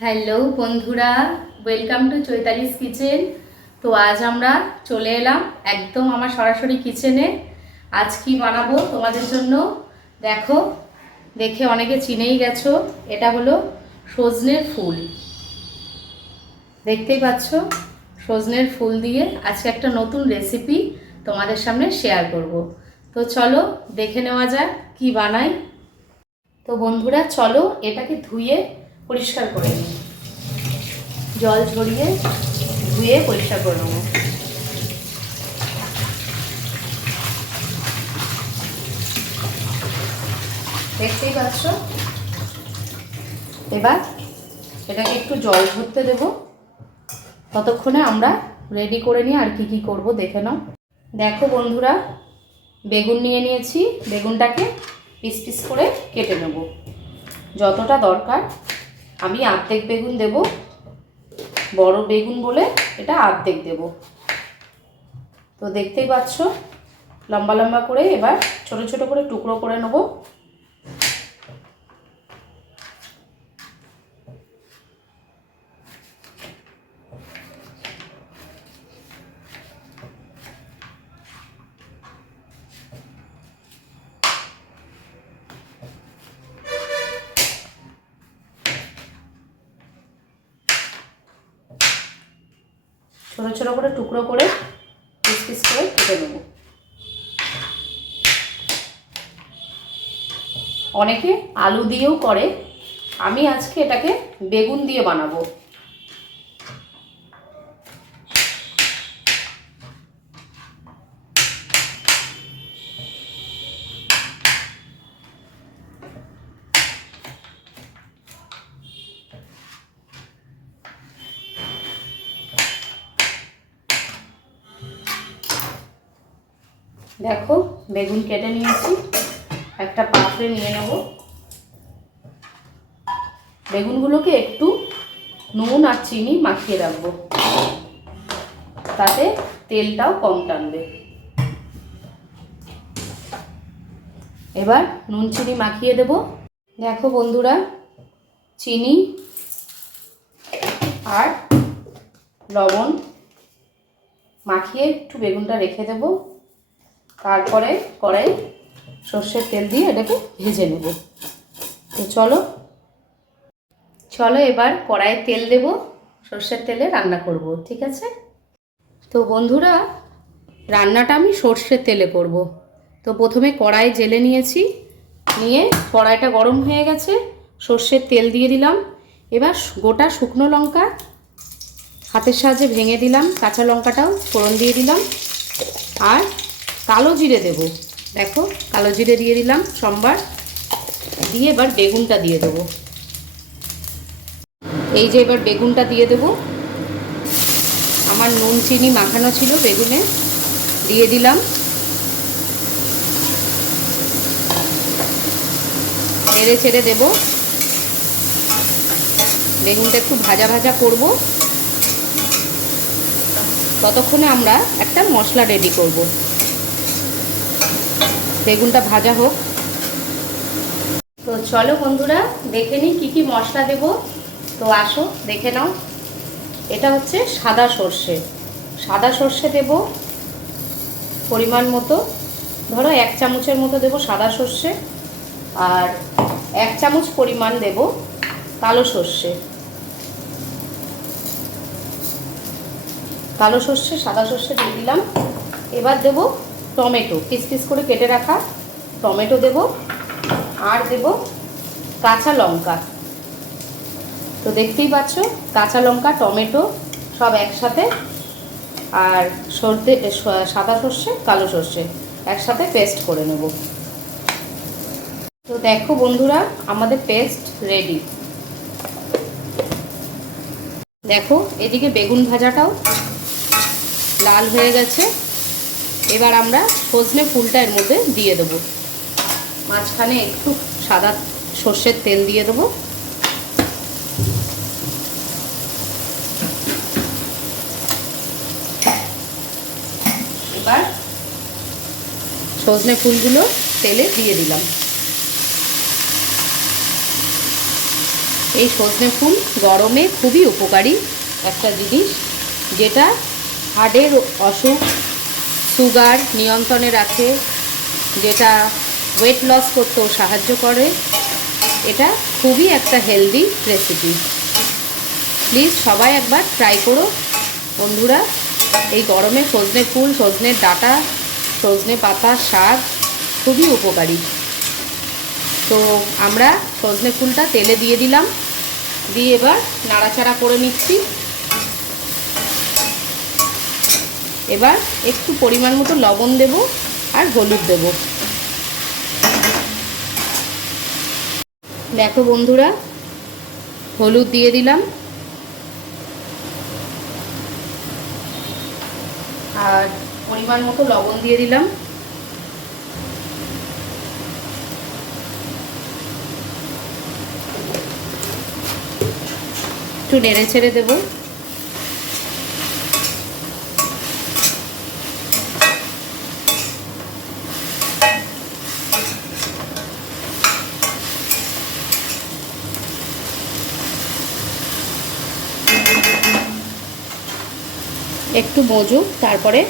Hello বন্ধুরা welcome to Chaitali's kitchen তো আজ আমরা চলে এলাম একদম আমার সরাসরি কিচেনে আজ কি বানাবো তোমাদের জন্য? দেখো, দেখে অনেকে চিনেই গেছো, এটা হলো সজনের ফুল। দেখতেই পাচ্ছ সজনের ফুল দিয়ে আজকে একটা নতুন রেসিপি তোমাদের সামনে শেয়ার করব। তো চলো, দেখে নেওয়া যাক কি বানাই। তো বন্ধুরা, চলো এটাকে ধুয়ে পরিষ্কার করে নিই। জল ঝরিয়ে ধুয়ে পরিষ্কার করে নেব। দেখতেই পাচ্ছ? এবার এটাকে একটু জল ঝরতে দেব। ততক্ষণে আমরা রেডি করে নিয়ে আর কি কি করব দেখে নাও। দেখো বন্ধুরা, বেগুন নিয়ে নিয়েছি। বেগুনটাকে পিস পিস করে কেটে নেব। যতটা দরকার আমি আর্ধেক বেগুন দেব, বড় বেগুন বলে এটা আর্ধেক দেব। তো দেখতেই পাচ্ছ, লম্বা লম্বা করে এবার ছোট ছোট করে টুকরো করে নেব। ছোট ছোটো করে টুকরো করে পিস পিস করে কেটে নেব। অনেকে আলু দিয়েও করে। আমি আজকে এটাকে বেগুন দিয়ে বানাবো। দেখো, বেগুন কেটে নিয়েছি। একটা পাত্রে নিয়ে নেব। বেগুনগুলোকে একটু নুন আর চিনি মাখিয়ে রাখব। তাতে তেলটাও কম টানবে। এবার নুন, চিনি মাখিয়ে দেব। দেখো বন্ধুরা, চিনি আর লবণ মাখিয়ে একটু বেগুনটা রেখে দেবো। তারপরে কড়াই সর্ষের তেল দিয়ে এটাকে ভেজে নেব। তো চলো চলো এবার কড়াইয়ে তেল দেব, সর্ষের তেলে রান্না করব, ঠিক আছে? তো বন্ধুরা, রান্নাটা আমি সর্ষের তেলে করব। তো প্রথমে কড়াই জেলে নিয়েছি, নিয়ে কড়াইটা গরম হয়ে গেছে, সর্ষের তেল দিয়ে দিলাম। এবার গোটা শুকনো লঙ্কা হাতের সাহায্যে ভেঙে দিলাম, কাঁচা লঙ্কাটাও ফোড়ন দিয়ে দিলাম। আর কালো জিরে দেব। দেখো, কালো জিরে দিয়ে দিলাম সোমবার। দিয়ে এবার বেগুনটা দিয়ে দেবো। এই যে এবার বেগুনটা দিয়ে দেব। আমার নুন, চিনি মাখানো ছিল বেগুনে। দিয়ে দিলাম। নেড়ে ছেড়ে দেব। বেগুনটা একটু ভাজা ভাজা করব। ততক্ষণে আমরা একটা মশলা রেডি করব। বেগুনটা ভাজা হোক। তো চলো বন্ধুরা, দেখে নিই কী কী মশলা দেব। তো আসো, দেখে নাও। এটা হচ্ছে সাদা সর্ষে। সাদা সর্ষে দেব পরিমাণ মতো। ধরো এক চামচের মতো দেব সাদা সর্ষে। আর এক চামচ পরিমাণ দেব কালো সর্ষে। কালো সর্ষে, সাদা সর্ষে দিয়ে দিলাম। এবার দেব টমেটো পিস পিস করে কেটে রাখা টমেটো দেব, আর দেব কাঁচা লঙ্কা। তো দেখতেই পাচ্ছ, কাঁচা লঙ্কা, টমেটো সব একসাথে, আর সর্দে সাদা সর্ষে, কালো সর্ষে একসাথে পেস্ট করে নেব। তো দেখো বন্ধুরা, আমাদের পেস্ট রেডি দেখো, এদিকে বেগুন ভাজাটাও লাল হয়ে গেছে। এবার আমরা সজনে ফুলটা এর মধ্যে দিয়ে দেবো। মাঝখানে একটু সাদা সর্ষের তেল দিয়ে দেবো। এবার সজনে ফুলগুলো তেলে দিয়ে দিলাম। এই সজনে ফুল গরমে খুবই উপকারী একটা জিনিস, যেটা হার্টের অসুখ সুগার নিয়ন্ত্রণে রাখে, যেটা ওয়েট লস করতেও সাহায্য করে। এটা খুবই একটা হেলদি রেসিপি প্লিজ সবাই একবার ট্রাই করো। বন্ধুরা, এই গরমে সজনে ফুল সজনের ডাঁটা, সজনে পাতা, শাক খুবই উপকারী। তো আমরা সজনে ফুলটা তেলে দিয়ে দিলাম। দিয়ে এবার নাড়াচাড়া করে নিচ্ছি। এবার একটু পরিমাণ মতো লবণ দেব আর হলুদ দেব। দেখো বন্ধুরা, হলুদ দিয়ে দিলাম। আর পরিমাণ মতো লবণ দিয়ে দিলাম। একটু নেড়ে ছেড়ে দেবো। একটু মজু, তারপরে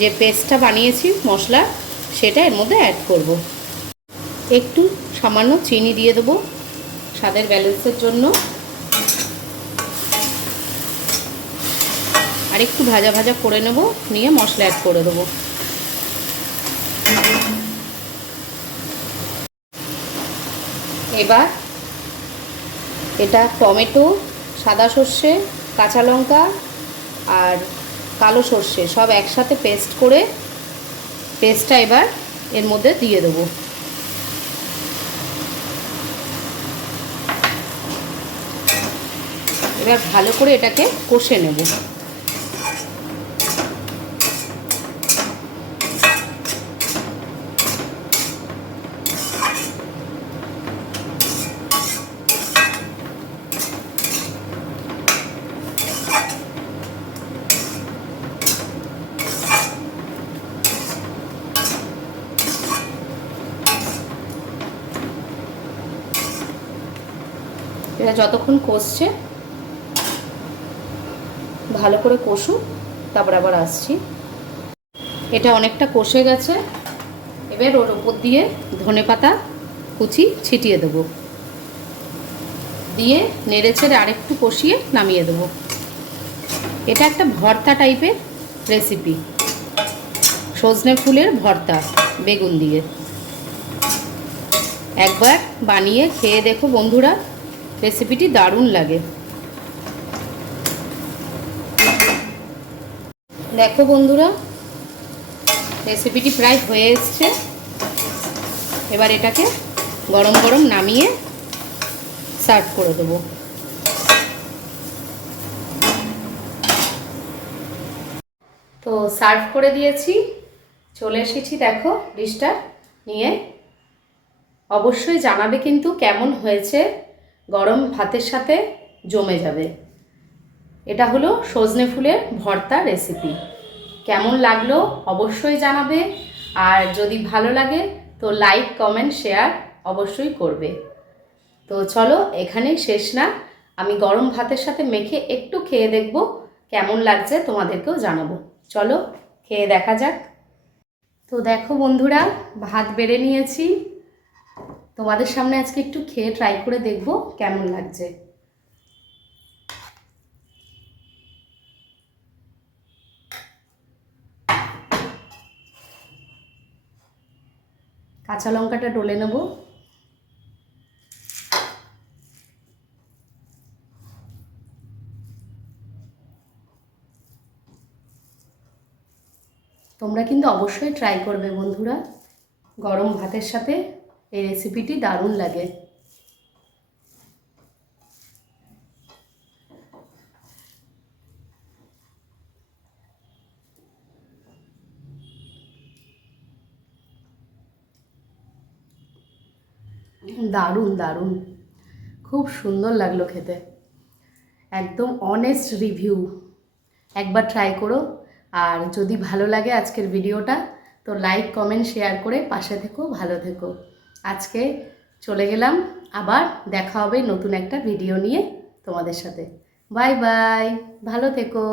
যে পেস্টটা বানিয়েছি, মশলা, সেটা এর মধ্যে অ্যাড করব। একটু সামান্য চিনি দিয়ে দেবো স্বাদের ব্যালেন্সের জন্য আর একটু ভাজা ভাজা করে নেব, নিয়ে মশলা অ্যাড করে দেবো এবার এটা টমেটো, সাদা সর্ষে, কাঁচা লঙ্কা আর কালো সর্ষে সব একসাথে পেস্ট করে পেস্টটা এবার এর মধ্যে দিয়ে দেবো। এবার ভালো করে এটাকে কষে নেব। যতক্ষণ কষছে, ভালো করে কষুক, তারপর আবার আসছি। এটা অনেকটা কষে গেছে। এবার ওর ওপর দিয়ে ধনে পাতা, কুচি ছিটিয়ে দেবো। দিয়ে নেড়ে ছেড়ে আরেকটু কষিয়ে নামিয়ে দেবো। এটা একটা ভর্তা টাইপের রেসিপি সজনে ফুলের ভর্তা, বেগুন দিয়ে। একবার বানিয়ে খেয়ে দেখো বন্ধুরা। রেসিপিটি দারুণ লাগে। দেখো বন্ধুরা, রেসিপিটি প্রায় হয়ে এসছে। এবার এটাকে গরম গরম নামিয়ে সার্ভ করে দেবো। তো সার্ভ করে দিয়েছি, চলে এসেছি দেখো ডিশটা নিয়ে। অবশ্যই জানাবে কিন্তু কেমন হয়েছে। গরম ভাতের সাথে জমে যাবে। এটা হলো সজনে ফুলের ভর্তা রেসিপি কেমন লাগল অবশ্যই জানাবে। আর যদি ভালো লাগে তো লাইক কমেন্ট শেয়ার অবশ্যই করবে। তো চলো এখানেই শেষ না। আমি গরম ভাতের সাথে মেখে একটু খেয়ে দেখব কেমন লাগছে তোমাদেরকেও জানাব। চলো খেয়ে দেখা যাক। তো দেখো বন্ধুরা, ভাত বেড়ে নিয়েছি। তোমাদের সামনে আজকে একটু খেয়ে ট্রাই করে দেখব কেমন লাগছে। কাঁচা লঙ্কাটা ডলে নেব। তোমরা কিন্তু অবশ্যই ট্রাই করবে বন্ধুরা, গরম ভাতের সাথে। এই রেসিপিটি দারুণ লাগে। দারুণ দারুণ। খুব সুন্দর লাগল খেতে। একদম অনেস্ট রিভিউ একবার ট্রাই করো। আর যদি ভালো লাগে আজকের ভিডিওটা তো লাইক কমেন্ট শেয়ার করে পাশে থেকো, ভালো থেকো। আজকে চলে গেলাম, আবার দেখা হবে নতুন একটা ভিডিও নিয়ে তোমাদের সাথে। বাই বাই ভালো থেকো।